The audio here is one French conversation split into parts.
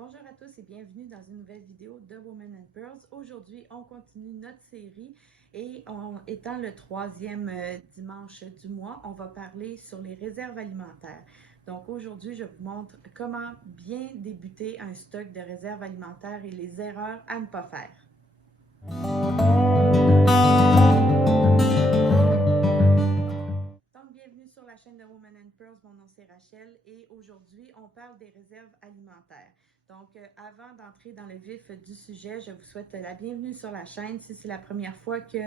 Bonjour à tous et bienvenue dans une nouvelle vidéo de Women and Pearls. Aujourd'hui, on continue notre série et étant le troisième dimanche du mois, on va parler sur les réserves alimentaires. Donc aujourd'hui, je vous montre comment bien débuter un stock de réserves alimentaires et les erreurs à ne pas faire. Donc, bienvenue sur la chaîne de Women and Pearls. Mon nom c'est Rachel et aujourd'hui, on parle des réserves alimentaires. Donc, avant d'entrer dans le vif du sujet, je vous souhaite la bienvenue sur la chaîne. Si c'est la première fois que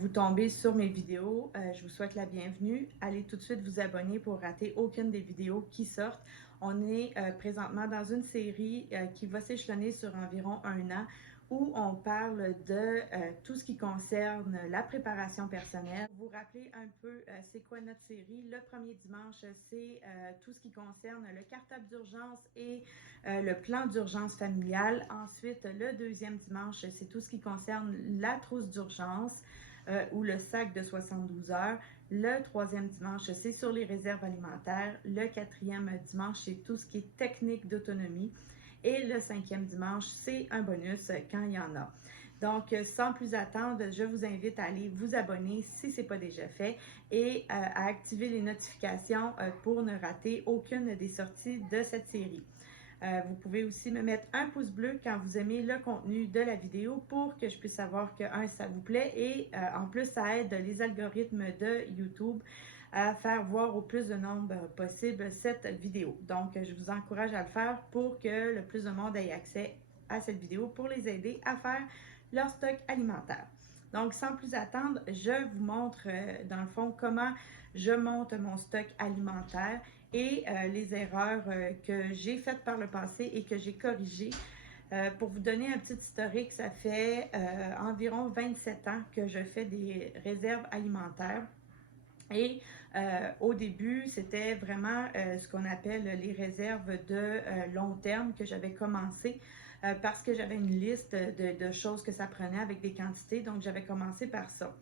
vous tombez sur mes vidéos, je vous souhaite la bienvenue. Allez tout de suite vous abonner pour rater aucune des vidéos qui sortent. On est présentement dans une série qui va s'échelonner sur environ un an où on parle de tout ce qui concerne la préparation personnelle. Pour vous rappeler un peu c'est quoi notre série, le premier dimanche, c'est tout ce qui concerne le cartable d'urgence et le plan d'urgence familiale. Ensuite, le deuxième dimanche, c'est tout ce qui concerne la trousse d'urgence ou le sac de 72 heures. Le troisième dimanche, c'est sur les réserves alimentaires. Le quatrième dimanche, c'est tout ce qui est technique d'autonomie. Et le cinquième dimanche, c'est un bonus quand il y en a. Donc, sans plus attendre, je vous invite à aller vous abonner si ce n'est pas déjà fait et à activer les notifications pour ne rater aucune des sorties de cette série. Vous pouvez aussi me mettre un pouce bleu quand vous aimez le contenu de la vidéo pour que je puisse savoir que, ça vous plaît et en plus, ça aide les algorithmes de YouTube à faire voir au plus de nombre possible cette vidéo. Donc, je vous encourage à le faire pour que le plus de monde ait accès à cette vidéo pour les aider à faire leur stock alimentaire. Donc, sans plus attendre, je vous montre dans le fond comment je monte mon stock alimentaire et les erreurs que j'ai faites par le passé et que j'ai corrigées. Pour vous donner un petit historique, ça fait environ 27 ans que je fais des réserves alimentaires. Et au début, c'était vraiment ce qu'on appelle les réserves de long terme que j'avais commencé parce que j'avais une liste de choses que ça prenait avec des quantités. Donc, j'avais commencé par ça.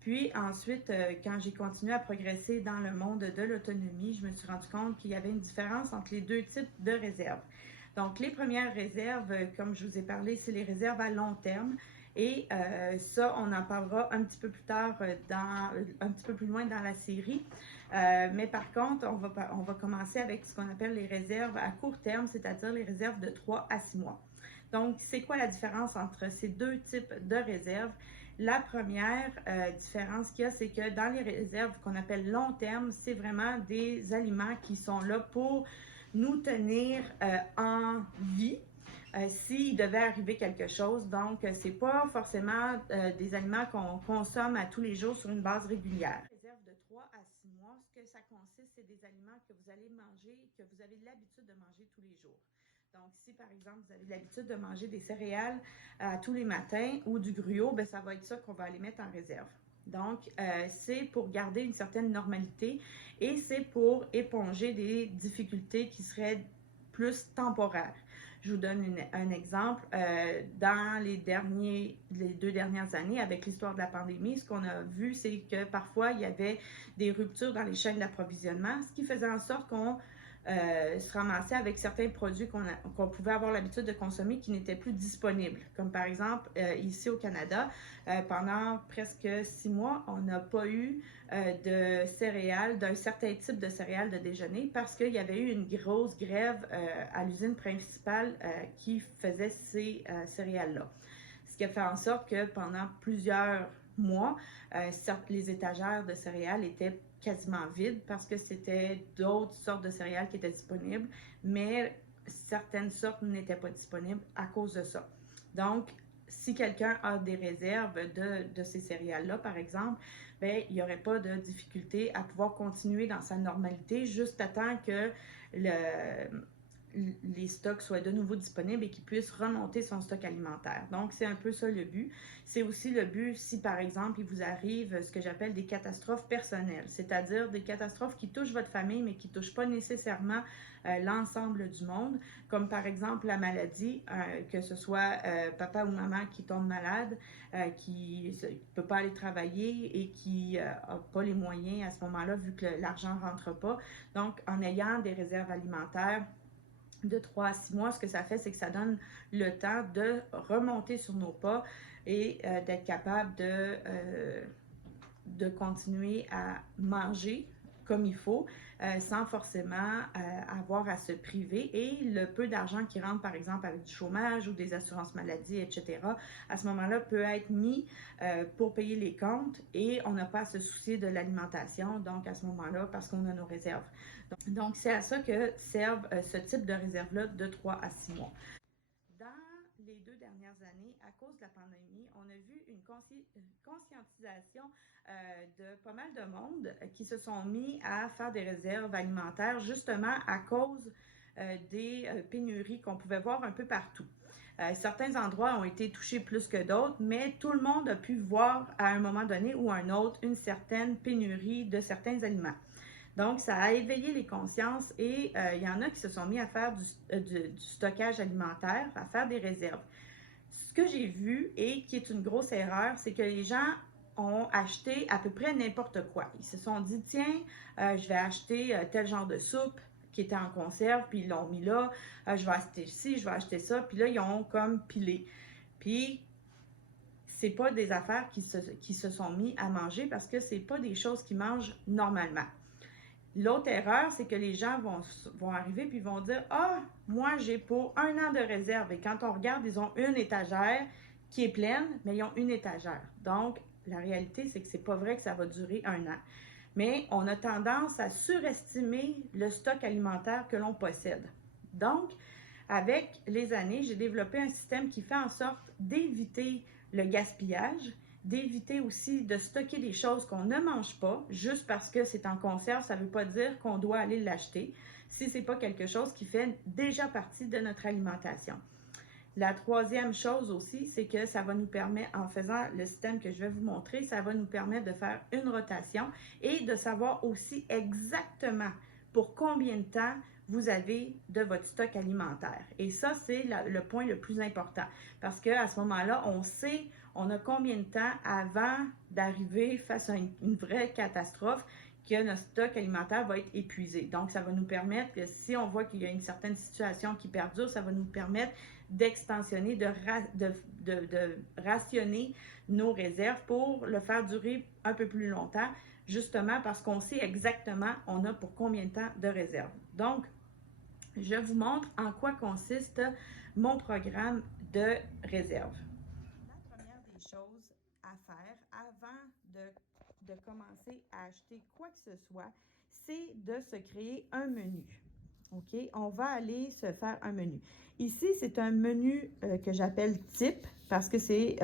Puis ensuite, quand j'ai continué à progresser dans le monde de l'autonomie, je me suis rendu compte qu'il y avait une différence entre les deux types de réserves. Donc, les premières réserves, comme je vous ai parlé, c'est les réserves à long terme. Et ça, on en parlera un petit peu plus tard, un petit peu plus loin dans la série. Mais par contre, on va commencer avec ce qu'on appelle les réserves à court terme, c'est-à-dire les réserves de 3 à 6 mois. Donc, c'est quoi la différence entre ces deux types de réserves? La première différence qu'il y a, c'est que dans les réserves qu'on appelle long terme, c'est vraiment des aliments qui sont là pour nous tenir en vie s'il devait arriver quelque chose. Donc, c'est pas forcément des aliments qu'on consomme à tous les jours sur une base régulière. Réserve de 3 à 6 mois, ce que ça consiste, c'est des aliments que vous allez manger, que vous avez l'habitude de manger tous les jours. Donc, si par exemple, vous avez l'habitude de manger des céréales tous les matins ou du gruau, ben, ça va être ça qu'on va aller mettre en réserve. Donc, c'est pour garder une certaine normalité et c'est pour éponger des difficultés qui seraient plus temporaires. Je vous donne un exemple. Dans les 2 dernières années, avec l'histoire de la pandémie, ce qu'on a vu, c'est que parfois, il y avait des ruptures dans les chaînes d'approvisionnement, ce qui faisait en sorte qu'on se ramassait avec certains produits qu'on pouvait avoir l'habitude de consommer qui n'étaient plus disponibles. Comme par exemple, ici au Canada, pendant presque 6 mois, on n'a pas eu de céréales, d'un certain type de céréales de déjeuner parce qu'il y avait eu une grosse grève à l'usine principale qui faisait ces céréales-là. Ce qui a fait en sorte que pendant plusieurs mois, les étagères de céréales étaient quasiment vides parce que c'était d'autres sortes de céréales qui étaient disponibles, mais certaines sortes n'étaient pas disponibles à cause de ça. Donc, si quelqu'un a des réserves de ces céréales-là, par exemple, ben, il n'y aurait pas de difficulté à pouvoir continuer dans sa normalité juste à temps que les stocks soient de nouveau disponibles et qu'il puisse remonter son stock alimentaire. Donc, c'est un peu ça le but. C'est aussi le but si, par exemple, il vous arrive ce que j'appelle des catastrophes personnelles, c'est-à-dire des catastrophes qui touchent votre famille, mais qui ne touchent pas nécessairement l'ensemble du monde, comme par exemple la maladie, que ce soit papa ou maman qui tombe malade, qui ne peut pas aller travailler et qui n'a pas les moyens à ce moment-là, vu que l'argent ne rentre pas. Donc, en ayant des réserves alimentaires, de 3 à 6 mois, ce que ça fait, c'est que ça donne le temps de remonter sur nos pas et d'être capable de continuer à manger comme il faut, sans forcément avoir à se priver. Et le peu d'argent qui rentre, par exemple, avec du chômage ou des assurances maladie, etc., à ce moment-là, peut être mis pour payer les comptes et on n'a pas à se soucier de l'alimentation, donc à ce moment-là, parce qu'on a nos réserves. Donc, c'est à ça que servent ce type de réserve-là de 3 à 6 mois. Dans les 2 dernières années, à cause de la pandémie, on a vu une conscientisation de pas mal de monde qui se sont mis à faire des réserves alimentaires justement à cause des pénuries qu'on pouvait voir un peu partout. Certains endroits ont été touchés plus que d'autres, mais tout le monde a pu voir à un moment donné ou à un autre une certaine pénurie de certains aliments. Donc, ça a éveillé les consciences et il y en a qui se sont mis à faire du stockage alimentaire, à faire des réserves. Ce que j'ai vu et qui est une grosse erreur, c'est que les gens ont acheté à peu près n'importe quoi. Ils se sont dit, tiens, je vais acheter tel genre de soupe qui était en conserve, puis ils l'ont mis là, je vais acheter ci, je vais acheter ça, puis là, ils ont comme pilé. Puis, c'est pas des affaires qui se sont mis à manger parce que c'est pas des choses qu'ils mangent normalement. L'autre erreur, c'est que les gens vont arriver puis vont dire « Ah, moi, j'ai pour 1 an de réserve. » Et quand on regarde, ils ont une étagère qui est pleine, mais ils ont une étagère. Donc, la réalité, c'est que c'est pas vrai que ça va durer 1 an. Mais on a tendance à surestimer le stock alimentaire que l'on possède. Donc, avec les années, j'ai développé un système qui fait en sorte d'éviter le gaspillage, d'éviter aussi de stocker des choses qu'on ne mange pas, juste parce que c'est en conserve, ça ne veut pas dire qu'on doit aller l'acheter, si ce n'est pas quelque chose qui fait déjà partie de notre alimentation. La troisième chose aussi, c'est que ça va nous permettre, en faisant le système que je vais vous montrer, ça va nous permettre de faire une rotation et de savoir aussi exactement pour combien de temps vous avez de votre stock alimentaire. Et ça, c'est le point le plus important parce qu'à ce moment-là, on sait on a combien de temps avant d'arriver face à une vraie catastrophe que notre stock alimentaire va être épuisé. Donc, ça va nous permettre que si on voit qu'il y a une certaine situation qui perdure, ça va nous permettre d'extensionner, de rationner nos réserves pour le faire durer un peu plus longtemps, justement parce qu'on sait exactement on a pour combien de temps de réserve. Donc, je vous montre en quoi consiste mon programme de réserve. La première des choses à faire avant de commencer à acheter quoi que ce soit, c'est de se créer un menu. OK? On va aller se faire un menu. Ici, c'est un menu que j'appelle type parce que c'est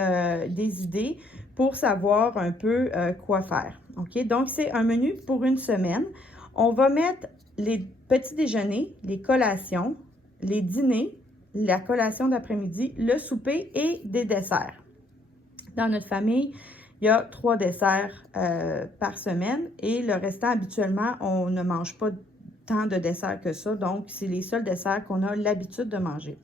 des idées pour savoir un peu quoi faire. OK? Donc, c'est un menu pour une semaine. On va mettre les petits déjeuners, les collations, les dîners, la collation d'après-midi, le souper et des desserts. Dans notre famille, il y a 3 desserts par semaine et le restant, habituellement, on ne mange pas tant de desserts que ça. Donc, c'est les seuls desserts qu'on a l'habitude de manger.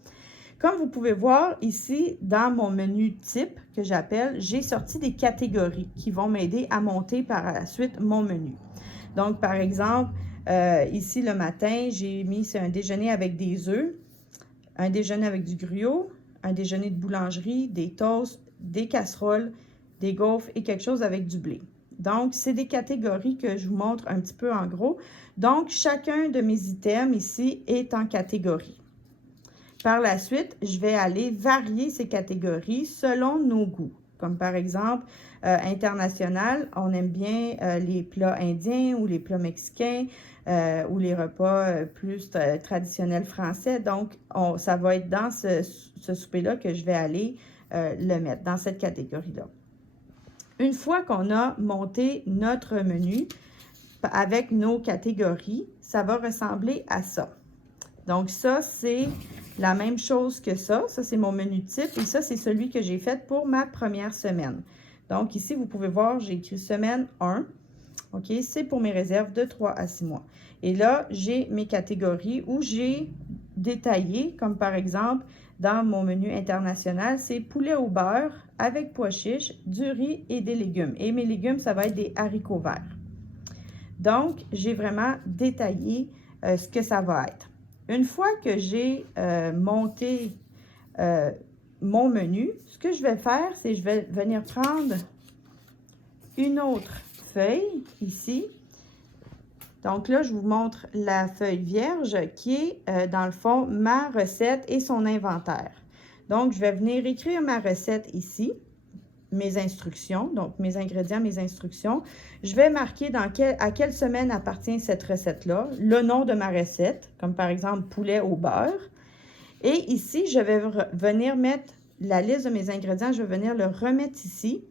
Comme vous pouvez voir ici, dans mon menu type que j'appelle, j'ai sorti des catégories qui vont m'aider à monter par la suite mon menu. Donc, par exemple, ici, le matin, j'ai mis, c'est un déjeuner avec des œufs, un déjeuner avec du gruau, un déjeuner de boulangerie, des toasts, des casseroles, des gaufres et quelque chose avec du blé. Donc, c'est des catégories que je vous montre un petit peu en gros. Donc, chacun de mes items ici est en catégorie. Par la suite, je vais aller varier ces catégories selon nos goûts. Comme par exemple, international, on aime bien les plats indiens ou les plats mexicains ou les repas plus traditionnels français. Donc, ça va être dans ce souper-là que je vais aller le mettre, dans cette catégorie-là. Une fois qu'on a monté notre menu avec nos catégories, ça va ressembler à ça. Donc, ça, c'est la même chose que ça. Ça, c'est mon menu type et ça, c'est celui que j'ai fait pour ma première semaine. Donc, ici, vous pouvez voir, j'ai écrit semaine 1. OK, c'est pour mes réserves de 3 à 6 mois. Et là, j'ai mes catégories où j'ai détaillé, comme par exemple, dans mon menu international, c'est poulet au beurre avec pois chiches, du riz et des légumes. Et mes légumes, ça va être des haricots verts. Donc, j'ai vraiment détaillé ce que ça va être. Une fois que j'ai monté mon menu, ce que je vais faire, c'est que je vais venir prendre une autre feuille ici. Donc là, je vous montre la feuille vierge qui est, dans le fond, ma recette et son inventaire. Donc, je vais venir écrire ma recette ici, mes instructions, donc mes ingrédients, mes instructions. Je vais marquer à quelle semaine appartient cette recette-là, le nom de ma recette, comme par exemple poulet au beurre. Et ici, je vais venir mettre la liste de mes ingrédients, je vais venir le remettre ici.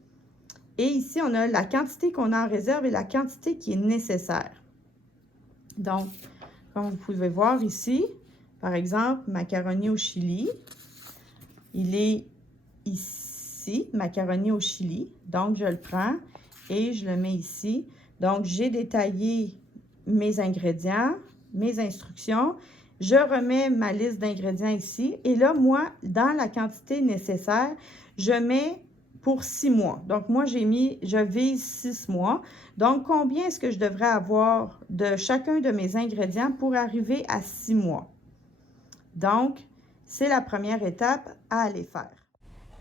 Et ici, on a la quantité qu'on a en réserve et la quantité qui est nécessaire. Donc, comme vous pouvez voir ici, par exemple, macaroni au chili, il est ici, macaroni au chili. Donc, je le prends et je le mets ici. Donc, j'ai détaillé mes ingrédients, mes instructions. Je remets ma liste d'ingrédients ici. Et là, moi, dans la quantité nécessaire, je mets pour 6 mois. Donc, moi, je vise 6 mois. Donc, combien est-ce que je devrais avoir de chacun de mes ingrédients pour arriver à 6 mois? Donc, c'est la première étape à aller faire.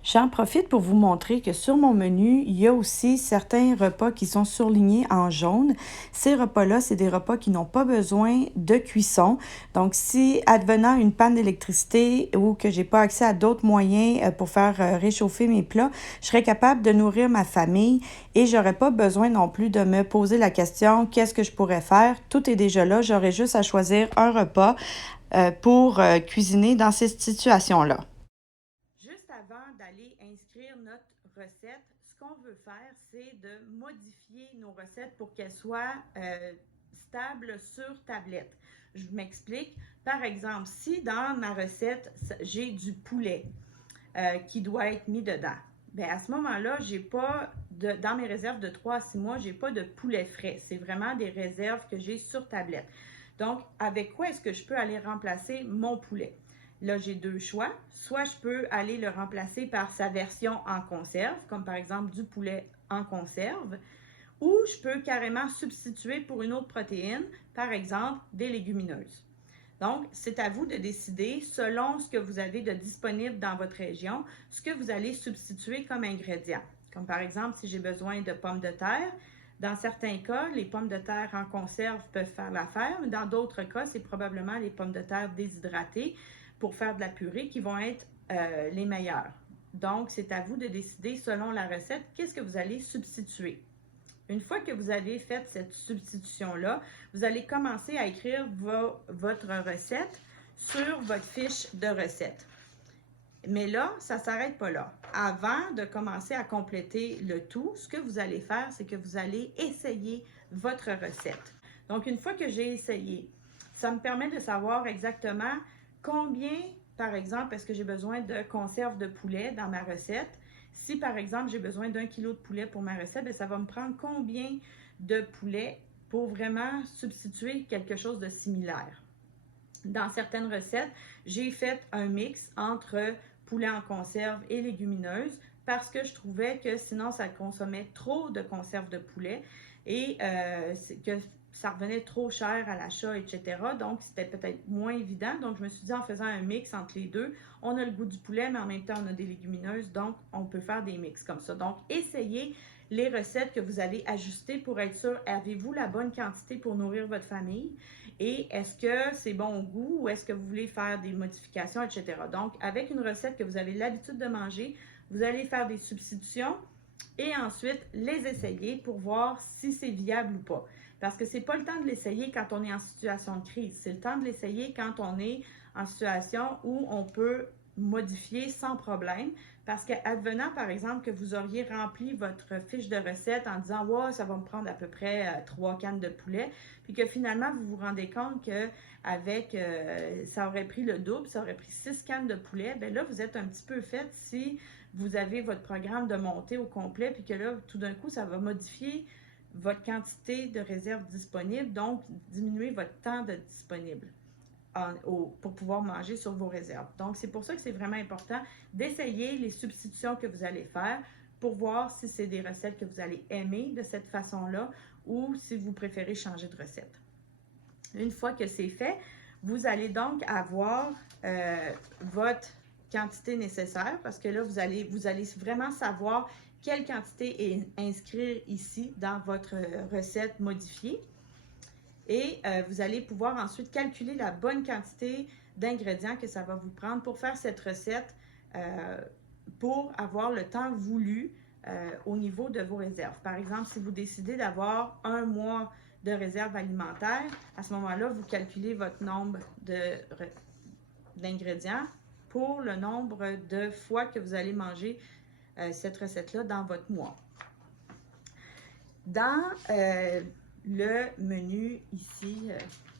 J'en profite pour vous montrer que sur mon menu, il y a aussi certains repas qui sont surlignés en jaune. Ces repas-là, c'est des repas qui n'ont pas besoin de cuisson. Donc, si advenant une panne d'électricité ou que j'ai pas accès à d'autres moyens pour faire réchauffer mes plats, je serais capable de nourrir ma famille et j'aurais pas besoin non plus de me poser la question « Qu'est-ce que je pourrais faire? » Tout est déjà là. J'aurais juste à choisir un repas pour cuisiner dans cette situation-là. Juste avant d'aller inscrire notre recette, ce qu'on veut faire, c'est de modifier nos recettes pour qu'elles soient stables sur tablette. Je m'explique. Par exemple, si dans ma recette, j'ai du poulet qui doit être mis dedans, bien à ce moment-là, j'ai pas dans mes réserves de 3 à 6 mois, j'ai pas de poulet frais. C'est vraiment des réserves que j'ai sur tablette. Donc, avec quoi est-ce que je peux aller remplacer mon poulet? Là, j'ai deux choix. Soit je peux aller le remplacer par sa version en conserve, comme par exemple du poulet en conserve, ou je peux carrément substituer pour une autre protéine, par exemple des légumineuses. Donc, c'est à vous de décider, selon ce que vous avez de disponible dans votre région, ce que vous allez substituer comme ingrédient. Comme par exemple, si j'ai besoin de pommes de terre, dans certains cas, les pommes de terre en conserve peuvent faire l'affaire, mais dans d'autres cas, c'est probablement les pommes de terre déshydratées pour faire de la purée qui vont être les meilleures. Donc, c'est à vous de décider selon la recette, qu'est-ce que vous allez substituer. Une fois que vous avez fait cette substitution-là, vous allez commencer à écrire votre recette sur votre fiche de recette. Mais là, ça ne s'arrête pas là. Avant de commencer à compléter le tout, ce que vous allez faire, c'est que vous allez essayer votre recette. Donc, une fois que j'ai essayé, ça me permet de savoir exactement combien, par exemple, est-ce que j'ai besoin de conserve de poulet dans ma recette. Si, par exemple, j'ai besoin d'1 kg de poulet pour ma recette, bien, ça va me prendre combien de poulet pour vraiment substituer quelque chose de similaire. Dans certaines recettes, j'ai fait un mix entre poulet en conserve et légumineuses parce que je trouvais que sinon, ça consommait trop de conserve de poulet et que ça revenait trop cher à l'achat, etc. Donc, c'était peut-être moins évident. Donc, je me suis dit, en faisant un mix entre les deux, on a le goût du poulet, mais en même temps, on a des légumineuses. Donc, on peut faire des mix comme ça. Donc, essayez les recettes que vous allez ajuster pour être sûr, avez-vous la bonne quantité pour nourrir votre famille? Et est-ce que c'est bon au goût ou est-ce que vous voulez faire des modifications, etc. Donc, avec une recette que vous avez l'habitude de manger, vous allez faire des substitutions et ensuite les essayer pour voir si c'est viable ou pas. Parce que ce n'est pas le temps de l'essayer quand on est en situation de crise. C'est le temps de l'essayer quand on est en situation où on peut modifier sans problème. Parce qu'advenant, par exemple, que vous auriez rempli votre fiche de recette en disant « Ouais, ça va me prendre à peu près 3 cannes de poulet », puis que finalement, vous vous rendez compte qu'avec, ça aurait pris le double, ça aurait pris 6 cannes de poulet, bien là, vous êtes un petit peu fait si vous avez votre programme de montée au complet, puis que là, tout d'un coup, ça va modifier votre quantité de réserve disponible, donc diminuer votre temps de disponible pour pouvoir manger sur vos réserves. Donc, c'est pour ça que c'est vraiment important d'essayer les substitutions que vous allez faire pour voir si c'est des recettes que vous allez aimer de cette façon-là ou si vous préférez changer de recette. Une fois que c'est fait, Vous allez donc avoir votre quantité nécessaire parce que là, vous allez vraiment savoir quelle quantité est inscrite ici dans votre recette modifiée. Et vous allez pouvoir ensuite calculer la bonne quantité d'ingrédients que ça va vous prendre pour faire cette recette pour avoir le temps voulu au niveau de vos réserves. Par exemple, si vous décidez d'avoir 1 mois de réserve alimentaire, à ce moment-là, vous calculez votre nombre d'ingrédients pour le nombre de fois que vous allez manger cette recette-là dans votre mois. Dans le menu ici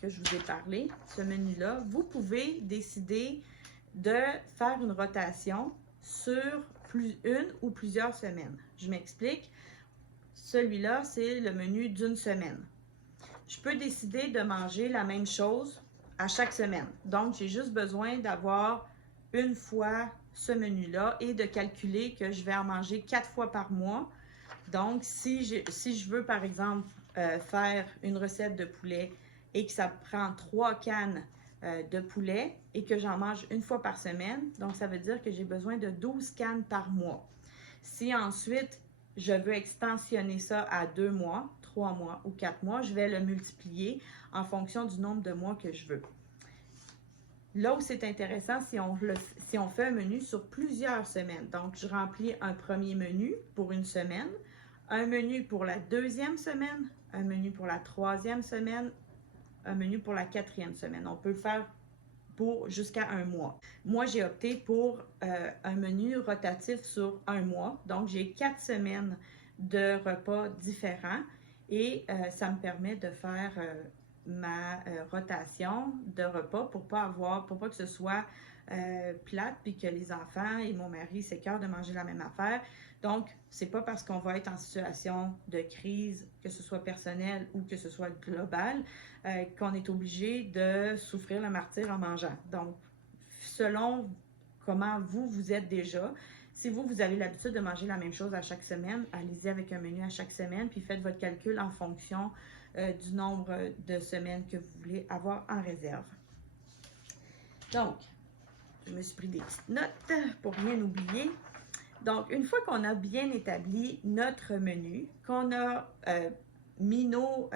que je vous ai parlé, ce menu-là, vous pouvez décider de faire une rotation sur une ou plusieurs semaines. Je m'explique. Celui-là, c'est le menu d'une semaine. Je peux décider de manger la même chose à chaque semaine. Donc, j'ai juste besoin d'avoir une fois ce menu-là et de calculer que je vais en manger 4 fois par mois. Donc, si je veux, par exemple, faire une recette de poulet et que ça prend 3 cannes de poulet et que j'en mange une fois par semaine, donc ça veut dire que j'ai besoin de 12 cannes par mois. Si ensuite, je veux extensionner ça à 2 mois, 3 mois ou 4 mois, je vais le multiplier en fonction du nombre de mois que je veux. Là où c'est intéressant, si on fait un menu sur plusieurs semaines, donc je remplis un premier menu pour une semaine, un menu pour la deuxième semaine, un menu pour la troisième semaine, un menu pour la quatrième semaine. On peut le faire pour jusqu'à 1 mois. Moi, j'ai opté pour un menu rotatif sur 1 mois. Donc, j'ai 4 semaines de repas différents et ça me permet de faire ma rotation de repas pour pas que ce soit plate puis que les enfants et mon mari s'écœurent de manger la même affaire. Donc, c'est pas parce qu'on va être en situation de crise, que ce soit personnelle ou que ce soit global, qu'on est obligé de souffrir le martyre en mangeant. Donc, selon comment vous êtes déjà, si vous avez l'habitude de manger la même chose à chaque semaine, allez-y avec un menu à chaque semaine, puis faites votre calcul en fonction du nombre de semaines que vous voulez avoir en réserve. Donc, je me suis pris des petites notes pour rien oublier. Donc, une fois qu'on a bien établi notre menu, qu'on a mis nos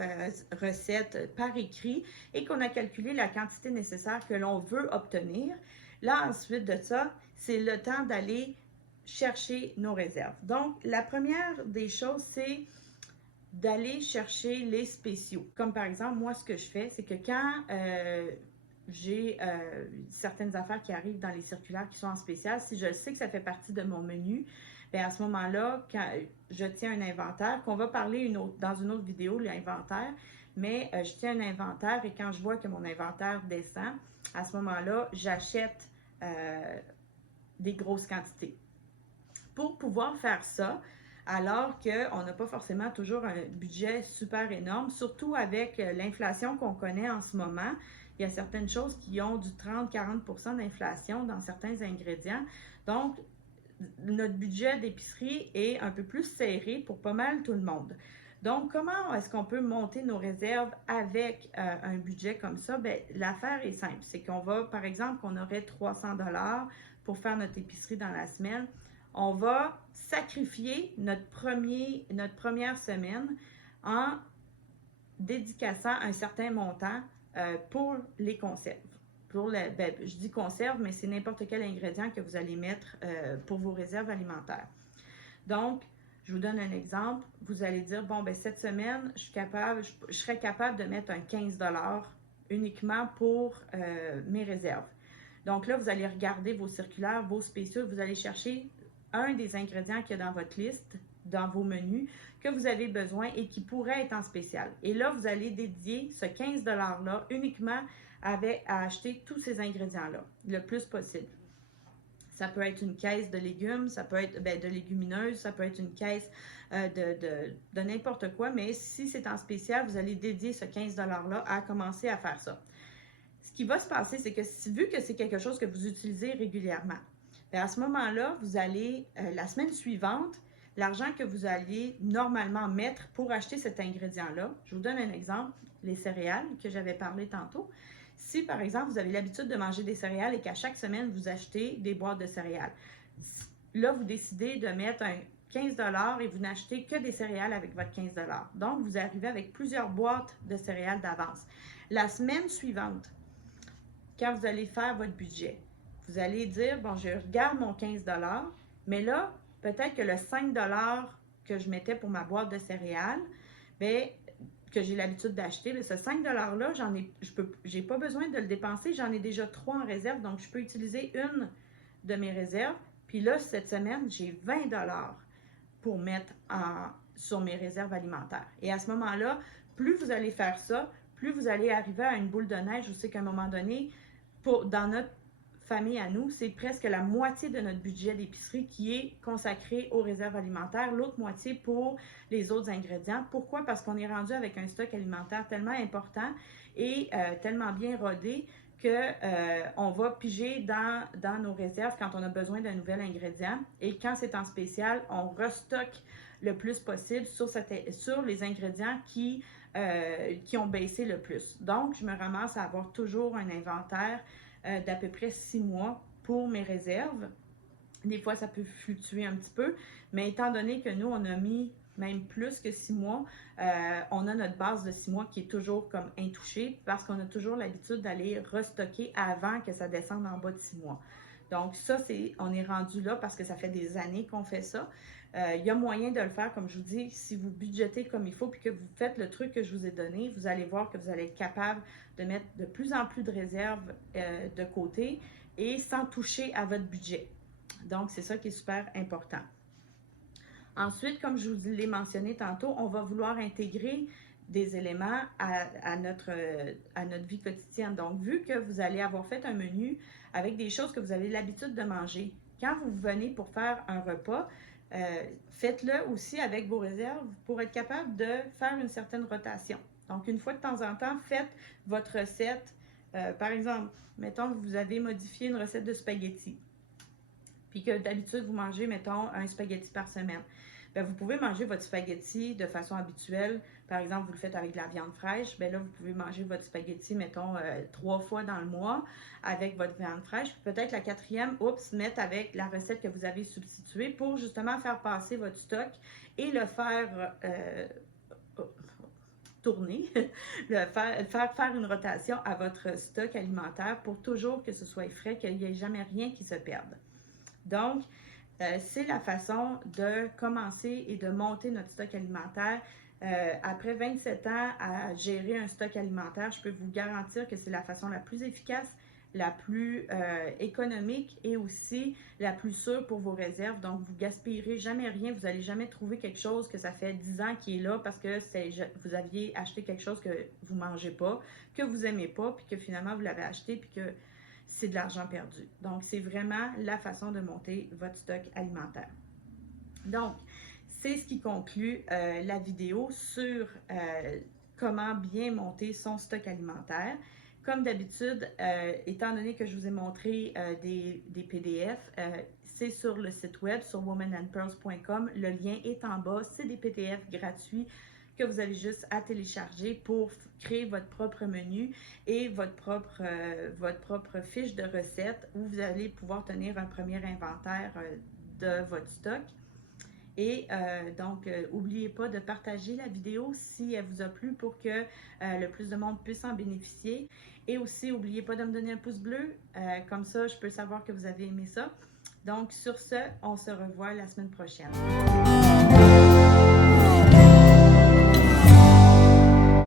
recettes par écrit et qu'on a calculé la quantité nécessaire que l'on veut obtenir, là, ensuite de ça, c'est le temps d'aller chercher nos réserves. Donc, la première des choses, c'est d'aller chercher les spéciaux. Comme par exemple, moi, ce que je fais, c'est que quand j'ai certaines affaires qui arrivent dans les circulaires qui sont en spécial, si je sais que ça fait partie de mon menu, bien à ce moment-là, quand je tiens un inventaire, qu'on va parler dans une autre vidéo, l'inventaire, mais je tiens un inventaire et quand je vois que mon inventaire descend, à ce moment-là, j'achète des grosses quantités. Pour pouvoir faire ça, alors qu'on n'a pas forcément toujours un budget super énorme, surtout avec l'inflation qu'on connaît en ce moment. Il y a certaines choses qui ont du 30-40% d'inflation dans certains ingrédients. Donc, notre budget d'épicerie est un peu plus serré pour pas mal tout le monde. Donc, comment est-ce qu'on peut monter nos réserves avec un budget comme ça? Bien, l'affaire est simple. C'est qu'on va, par exemple, qu'on aurait 300 $ pour faire notre épicerie dans la semaine. On va sacrifier notre première semaine en dédicaçant un certain montant pour les conserves. Je dis conserve, mais c'est n'importe quel ingrédient que vous allez mettre pour vos réserves alimentaires. Donc, je vous donne un exemple. Vous allez dire, bon, ben cette semaine, je serais capable de mettre un 15 $ uniquement pour mes réserves. Donc là, vous allez regarder vos circulaires, vos spéciaux, vous allez chercher un des ingrédients qu'il y a dans votre liste, dans vos menus, que vous avez besoin et qui pourrait être en spécial. Et là, vous allez dédier ce 15 $ uniquement à acheter tous ces ingrédients-là, le plus possible. Ça peut être une caisse de légumes, ça peut être de légumineuses, ça peut être une caisse de n'importe quoi, mais si c'est en spécial, vous allez dédier ce 15 $ à commencer à faire ça. Ce qui va se passer, c'est que vu que c'est quelque chose que vous utilisez régulièrement, à ce moment-là, vous allez, la semaine suivante, l'argent que vous allez normalement mettre pour acheter cet ingrédient-là, je vous donne un exemple, les céréales que j'avais parlé tantôt. Si, par exemple, vous avez l'habitude de manger des céréales et qu'à chaque semaine, vous achetez des boîtes de céréales, là, vous décidez de mettre un 15 $ et vous n'achetez que des céréales avec votre 15 $. Donc, vous arrivez avec plusieurs boîtes de céréales d'avance. La semaine suivante, quand vous allez faire votre budget, vous allez dire, bon, je regarde mon 15 $, mais là, peut-être que le 5 $ que je mettais pour ma boîte de céréales, bien, que j'ai l'habitude d'acheter, mais ce 5 $-là, j'ai pas besoin de le dépenser, j'en ai déjà 3 en réserve, donc je peux utiliser une de mes réserves. Puis là, cette semaine, j'ai 20 $ pour mettre sur mes réserves alimentaires. Et à ce moment-là, plus vous allez faire ça, plus vous allez arriver à une boule de neige. Je sais qu'à un moment donné, dans notre famille à nous, c'est presque la moitié de notre budget d'épicerie qui est consacré aux réserves alimentaires, l'autre moitié pour les autres ingrédients. Pourquoi? Parce qu'on est rendu avec un stock alimentaire tellement important et tellement bien rodé qu'on va piger dans nos réserves quand on a besoin d'un nouvel ingrédient. Et quand c'est en spécial, on restocke le plus possible sur les ingrédients qui ont baissé le plus. Donc, je me ramasse à avoir toujours un inventaire d'à peu près 6 mois pour mes réserves. Des fois, ça peut fluctuer un petit peu, mais étant donné que nous, on a mis même plus que 6 mois, on a notre base de 6 mois qui est toujours comme intouchée parce qu'on a toujours l'habitude d'aller restocker avant que ça descende en bas de 6 mois. Donc ça, on est rendu là parce que ça fait des années qu'on fait ça. Il y a moyen de le faire, comme je vous dis, si vous budgétez comme il faut puis que vous faites le truc que je vous ai donné, vous allez voir que vous allez être capable de mettre de plus en plus de réserves de côté et sans toucher à votre budget. Donc, c'est ça qui est super important. Ensuite, comme je vous l'ai mentionné tantôt, on va vouloir intégrer des éléments à notre vie quotidienne. Donc, vu que vous allez avoir fait un menu avec des choses que vous avez l'habitude de manger, quand vous venez pour faire un repas, faites-le aussi avec vos réserves pour être capable de faire une certaine rotation. Donc, une fois de temps en temps, faites votre recette. Par exemple, mettons que vous avez modifié une recette de spaghettis, puis que d'habitude, vous mangez, mettons, un spaghetti par semaine. Bien, vous pouvez manger votre spaghetti de façon habituelle. Par exemple, vous le faites avec de la viande fraîche. Bien là, vous pouvez manger votre spaghetti, mettons, 3 fois dans le mois avec votre viande fraîche. Peut-être la 4e, mettre avec la recette que vous avez substituée pour justement faire passer votre stock et le faire tourner, faire une rotation à votre stock alimentaire pour toujours que ce soit frais, qu'il n'y ait jamais rien qui se perde. Donc, c'est la façon de commencer et de monter notre stock alimentaire. Après 27 ans à gérer un stock alimentaire, je peux vous garantir que c'est la façon la plus efficace, la plus économique et aussi la plus sûre pour vos réserves. Donc, vous ne gaspillerez jamais rien. Vous n'allez jamais trouver quelque chose que ça fait 10 ans qui est là parce que vous aviez acheté quelque chose que vous ne mangez pas, que vous n'aimez pas, puis que finalement vous l'avez acheté, puis que c'est de l'argent perdu. Donc, c'est vraiment la façon de monter votre stock alimentaire. Donc, c'est ce qui conclut la vidéo sur comment bien monter son stock alimentaire. Comme d'habitude, étant donné que je vous ai montré des PDF, c'est sur le site web, sur womanandpearls.com. Le lien est en bas. C'est des PDF gratuits que vous avez juste à télécharger pour créer votre propre menu et votre propre fiche de recette où vous allez pouvoir tenir un premier inventaire de votre stock. Et donc, n'oubliez pas de partager la vidéo si elle vous a plu pour que le plus de monde puisse en bénéficier. Et aussi, n'oubliez pas de me donner un pouce bleu, comme ça je peux savoir que vous avez aimé ça. Donc, sur ce, on se revoit la semaine prochaine.